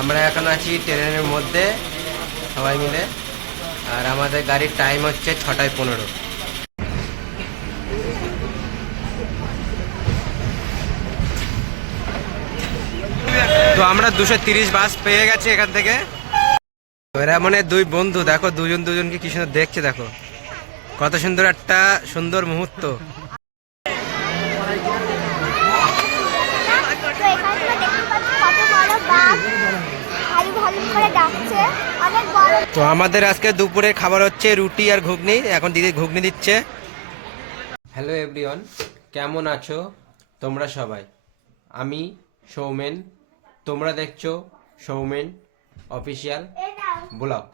আমরা এখন আছি ট্রেনের মধ্যে সবাই মিলে, আর আমাদের গাড়ির টাইম হচ্ছে 6:15। তো আমরা 230 বাস পেয়ে গেছি এখান থেকে। এরা মানে দুই বন্ধু, দেখো দুজন দুজনকে কি সুন্দর দেখছে, দেখো কত সুন্দর একটা সুন্দর মুহূর্ত। তো আমাদের আজকে দুপুরে খাবার হচ্ছে রুটি আর ঘুগনি। এখন দিদি ঘুগনি দিচ্ছে। হ্যালো এভরিওয়ান, কেমন আছো তোমরা সবাই? আমি সৌমেন, তোমরা দেখছো সৌমেন অফিসিয়াল ব্লগ।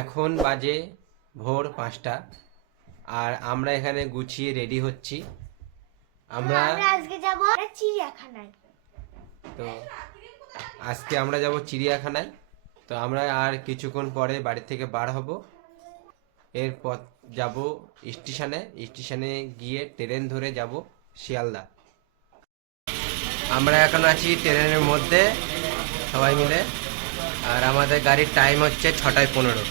এখন বাজে ভোর 5টা, আর আমরা এখানে গুছিয়ে রেডি হচ্ছি। আমরা আজকে যাব চিড়িয়াখানায়। তো আজকে আমরা যাব চিড়িয়াখানায়। তো আমরা আর কিছুক্ষণ পরে বাড়ি থেকে বার হব। এরপর যাব স্টেশনে গিয়ে ট্রেন ধরে যাব শিয়ালদা। আমরা এখন আছি ট্রেনের মধ্যে সবাই মিলে, আর আমাদের গাড়ির টাইম হচ্ছে 6:15।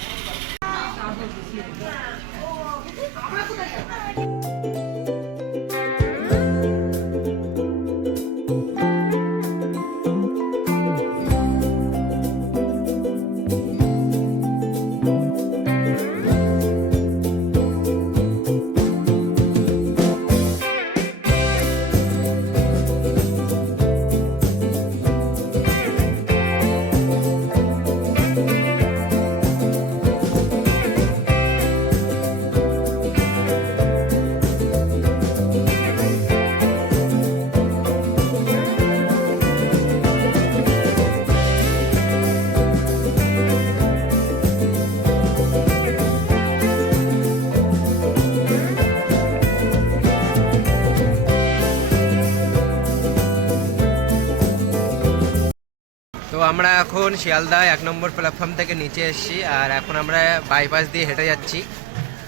তো আমরা এখন শিয়ালদা 1 নম্বর প্ল্যাটফর্ম থেকে নিচে এসেছি, আর এখন আমরা বাইপাস দিয়ে হেঁটে যাচ্ছি।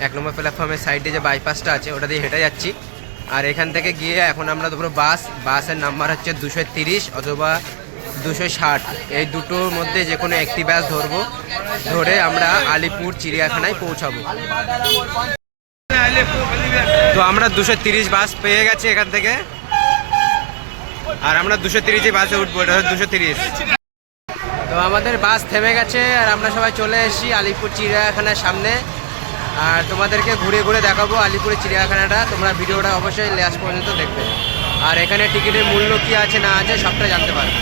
1 নম্বর প্ল্যাটফর্মের সাইডে যে বাইপাসটা আছে ওটা দিয়ে হেঁটে যাচ্ছি। আর এখান থেকে গিয়ে এখন আমরা ধরো বাসের নাম্বার হচ্ছে 230 অথবা 260, এই দুটোর মধ্যে যে কোনো একটি বাস ধরবো, ধরে আমরা আলিপুর চিড়িয়াখানায় পৌঁছাবো। তো আমরা 230 বাস পেয়ে গেছি এখান থেকে, আর আমরা 230 বাসে উঠবো। এটা 230। তো আমাদের বাস থেমে গেছে, আর আমরা সবাই চলে এসেছি আলিপুর চিড়িয়াখানার সামনে। আর তোমাদেরকে ঘুরে ঘুরে দেখাবো আলিপুরের চিড়িয়াখানাটা। তোমরা ভিডিওটা অবশ্যই লাস্ট পর্যন্ত দেখবে, আর এখানে টিকিটের মূল্য কি আছে না আছে সবটা জানতে পারবে।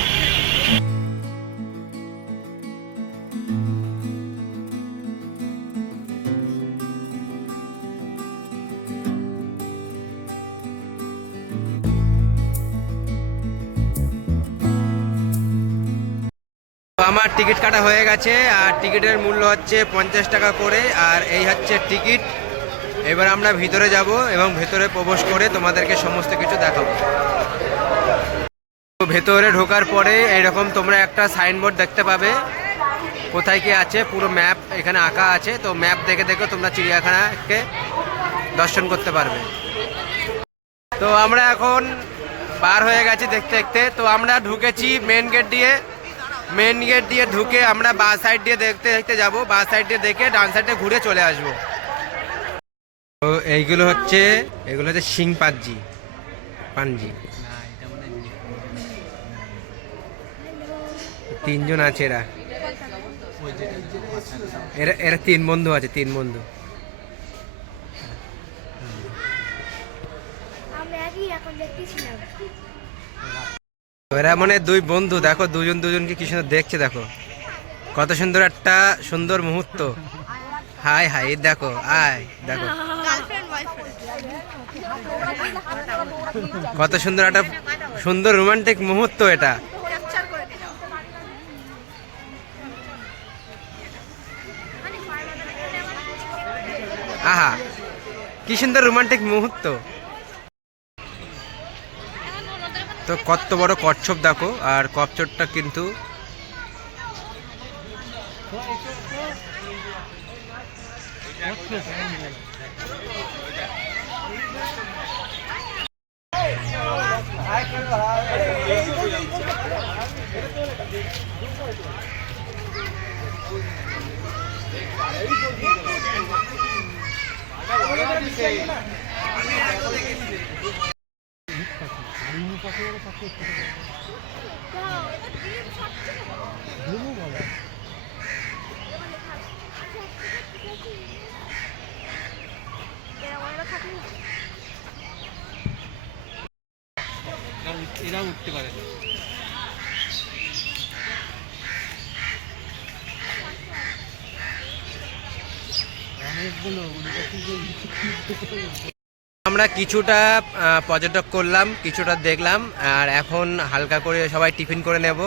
আমার টিকিট কাটা হয়ে গেছে, আর টিকিটের মূল্য হচ্ছে 50 টাকা করে, আর এই হচ্ছে টিকিট। এবার আমরা ভিতরে যাব এবং ভেতরে প্রবেশ করে তোমাদেরকে সমস্ত কিছু দেখাবো। তো ভেতরে ঢোকার পরে এরকম তোমরা একটা সাইনবোর্ড দেখতে পাবে, কোথায় কি আছে পুরো ম্যাপ এখানে আঁকা আছে। তো ম্যাপ দেখে দেখে তোমরা চিড়িয়াখানাকে দর্শন করতে পারবে। তো আমরা এখন বার হয়ে গেছি দেখতে দেখতে। তো আমরা ঢুকেছি মেন গেট দিয়ে ঢুকে আমরা বাঁ সাইড দিয়ে দেখতে দেখতে যাবো। বাঁ সাইড দিয়ে দেখে ডান সাইডে ঘুরে চলে আসবো। তো এগুলো হচ্ছে শিং পাঞ্জি। 3জন আছে এরা 3 বন্ধু আছে, 3 বন্ধু। এরা মানে দুই বন্ধু, দেখো দুজন দুজনকে কি সুন্দর দেখছে, দেখো কত সুন্দর একটা সুন্দর মুহূর্ত। হাই হাই দেখো, দেখো কত সুন্দর একটা সুন্দর রোমান্টিক মুহূর্ত এটা। আহা, কি সুন্দর রোমান্টিক মুহূর্ত। তো কত বড় কচ্ছপ দেখো, আর কচ্ছপটা কিন্তু এরা উঠতে পারে না। আমরা কিছুটা পর্যটক করলাম, কিছুটা দেখলাম, আর এখন হালকা করে সবাই টিফিন করে নেব।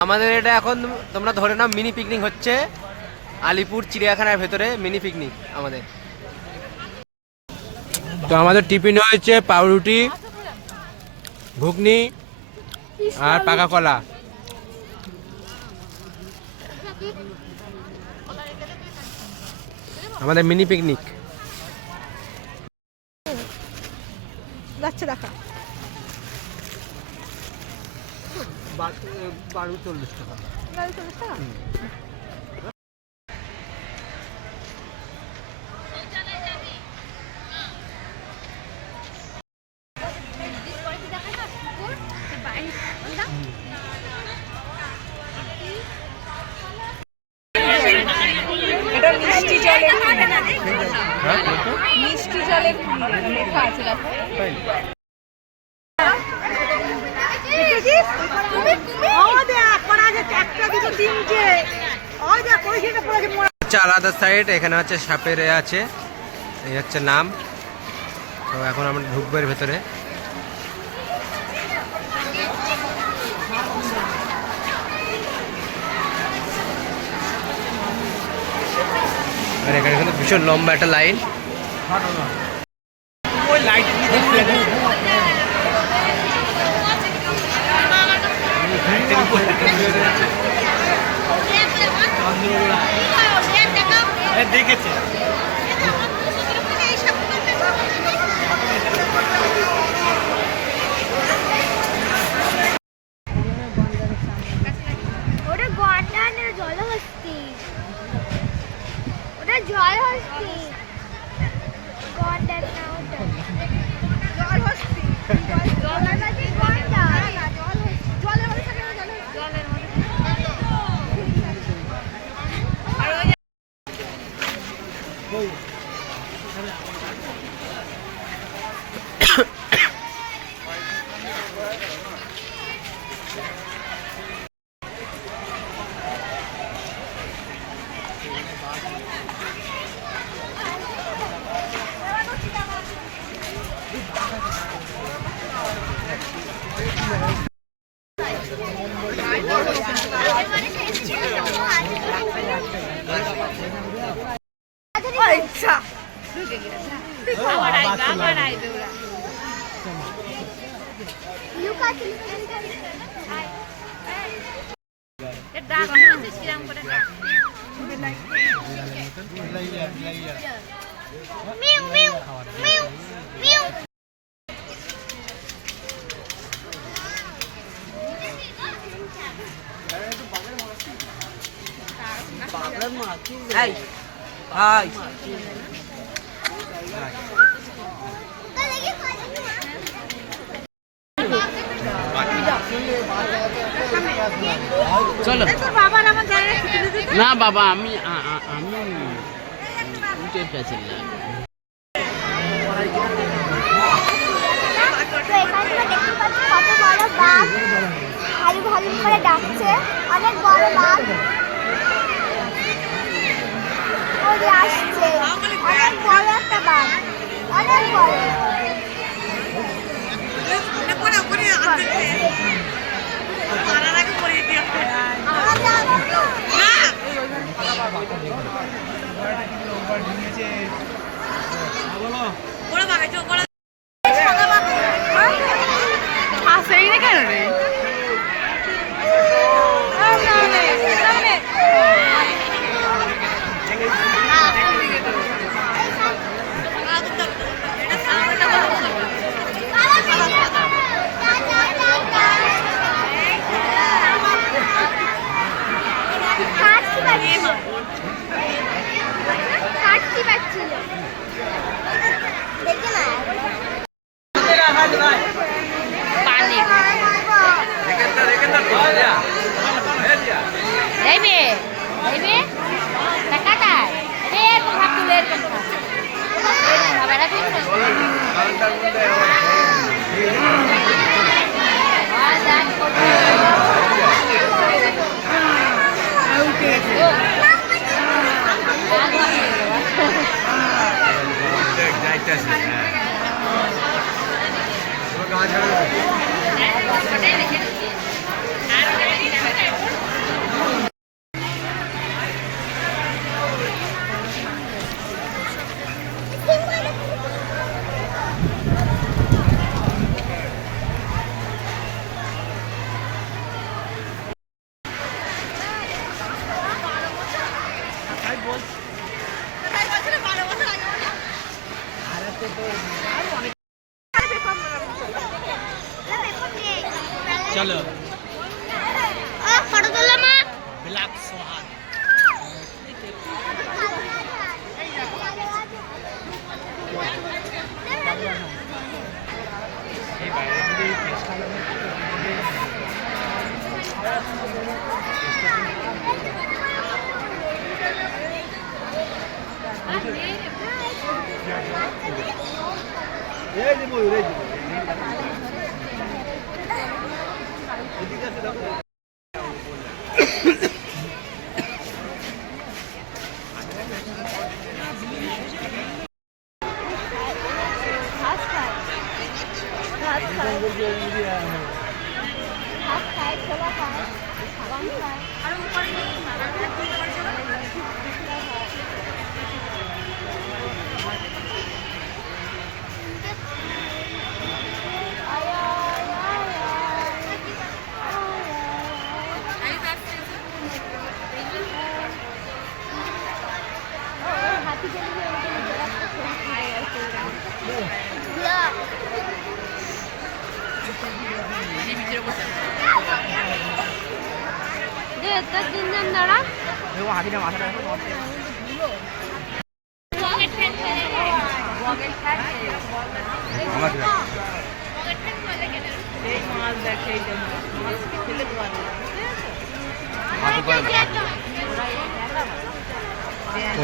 আমাদের এটা এখন তোমরা ধরে নাও মিনি পিকনিক হচ্ছে আলিপুর চিড়িয়াখানার ভেতরে, মিনি পিকনিক আমাদের। তো আমাদের টিফিন হয়েছে পাউরুটি, ঘুগনি আর পাকা কলা। আমাদের মিনি পিকনিক যাচ্ছে দেখা 12-40 টাকা। 40 টাকা। এটা মিষ্টি জলের মিষ্টি জলের লেখা আছে দেখো। আলাদা সাইড, এখানে হচ্ছে সাপের আছে, এই হচ্ছে নাম। তো এখন আমরা ঢুকবো এর ভেতরে। আর এখানে কিন্তু ভীষণ লম্বা একটা লাইন। দেখেছে ওটা গন্ডা না জলহস্তি, ওটা জলহস্তি, গন্ডা না ওটা জলহস্তি, জলহস্তি গন্ডা, জলের মধ্যে থাকে, জলের মধ্যে। Hey. Hi. চলো না বাবা, আমি টের পেয়েছিলাম। কত বড় বাঘ হালু হালু করে ডাকছে, অনেক বড় বাঘ ওই আসছে, অনেক বড় একটা বাঘ, অনেক বড়। হাসেই না কেন রে? চলো ফটো তুললাম মা। ব্ল্যাক সোহান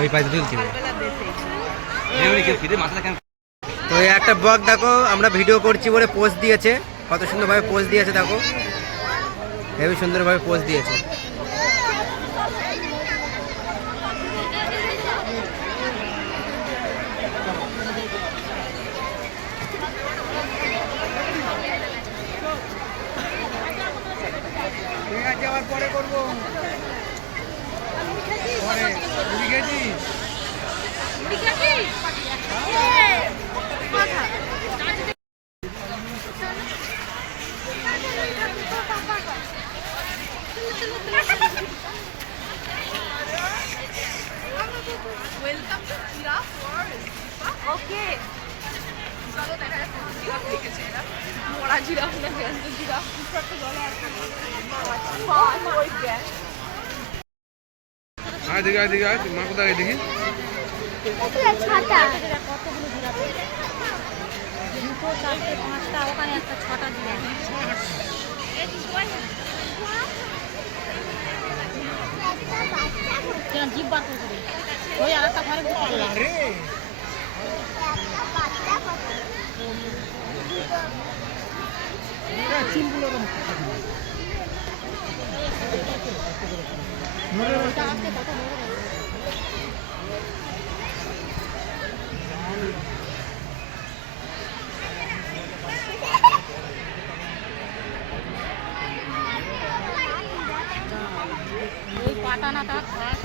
ওই পাশে তুলছি তো এই একটা ব্লগ দেখো আমরা ভিডিও করছি বলে পোস্ট দিয়েছে, কত সুন্দরভাবে পোস্ট দিয়েছে দেখো, হেবি সুন্দরভাবে পোস্ট দিয়েছে। পরে করবো ওয়েলকাম টু জিরাফ ওয়ার্ল্ড। ওকে চলো দেখা যাক কোন জিরাফ দেখেছে এরা। মোরা জিরাফ না জ্যান্ত জিরাফ একটা জলে আছে। ওই গ্যাস দেখি মা কোথায় দেখি ছাতা কতগুলো জিরাফ? দুটো, চারটে, পাঁচটা, ওখানে একটা, ছটা জিরাফ। কেন জিভ বার করে দেবে? ওই আর একটা ঘরে পারলাম রে। চিলগুলো টানা তা ঘাস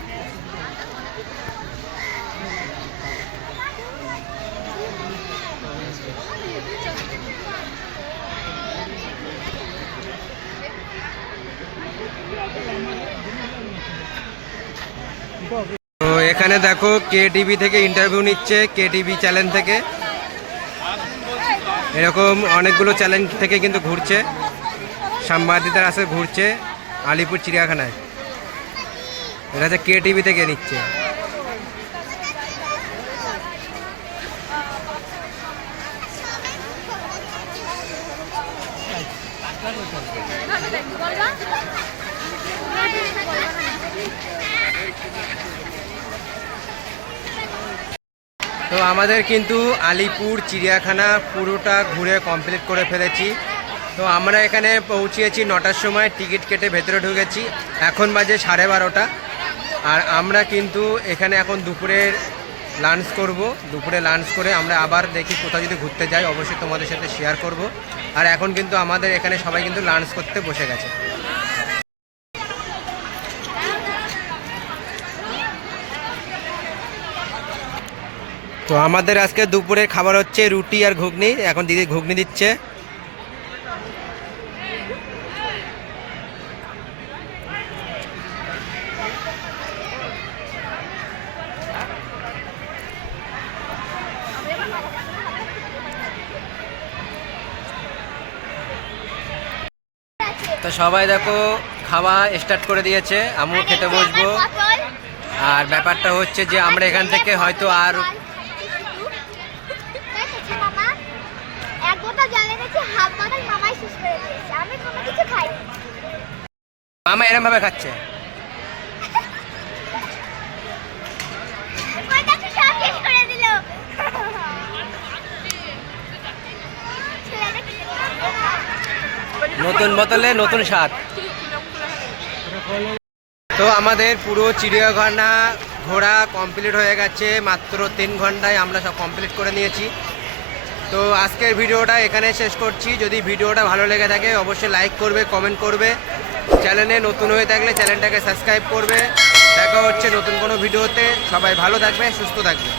তো এখানে দেখো কে টিভি থেকে ইন্টারভিউ নিচ্ছে, কে টিভি চ্যানেল থেকে। এরকম অনেকগুলো চ্যানেল থেকে কিন্তু ঘুরছে, সাংবাদিকদের আসে ঘুরছে আলিপুর চিড়িয়াখানায়। এটা হচ্ছে কে টিভি থেকে নিচ্ছে। তো আমাদের কিন্তু আলিপুর চিড়িয়াখানা পুরোটা ঘুরে কমপ্লিট করে ফেলেছি। তো আমরা এখানে পৌঁছিয়েছি 9টার সময়, টিকিট কেটে ভেতরে ঢুকেছি। এখন বাজে 12:30। আর আমরা কিন্তু এখানে এখন দুপুরের লাঞ্চ করব। দুপুরে লাঞ্চ করে আমরা আবার দেখি কোথাও যদি ঘুরতে যাই অবশ্যই তোমাদের সাথে শেয়ার করব। আর এখন কিন্তু আমাদের এখানে সবাই কিন্তু লাঞ্চ করতে বসে গেছে। তো আমাদের আজকে দুপুরের খাবার হচ্ছে রুটি আর ঘুগনি। এখন দিদি ঘুগনি দিচ্ছে। তো সবাই দেখো খাওয়া স্টার্ট করে দিয়েছে, আমিও খেতে বসবো। আর ব্যাপারটা হচ্ছে যে আমরা এখান থেকে হয়তো আর মামা এরম ভাবে খাচ্ছে। নতুন বোতলে নতুন স্বাদ। তো আমাদের পুরো চিড়িয়াখানা ঘোরা কমপ্লিট হয়ে গেছে, মাত্র 3 ঘন্টায় আমরা সব কমপ্লিট করে নিয়েছি। তো আজকের ভিডিওটা এখানে শেষ করছি। যদি ভিডিওটা ভালো লেগে থাকে অবশ্যই লাইক করবে, কমেন্ট করবে। চ্যানেলে নতুন হয়ে থাকলে চ্যানেলটাকে সাবস্ক্রাইব করবে। দেখা হচ্ছে নতুন কোনো ভিডিওতে। সবাই ভালো থাকবে, সুস্থ থাকবে।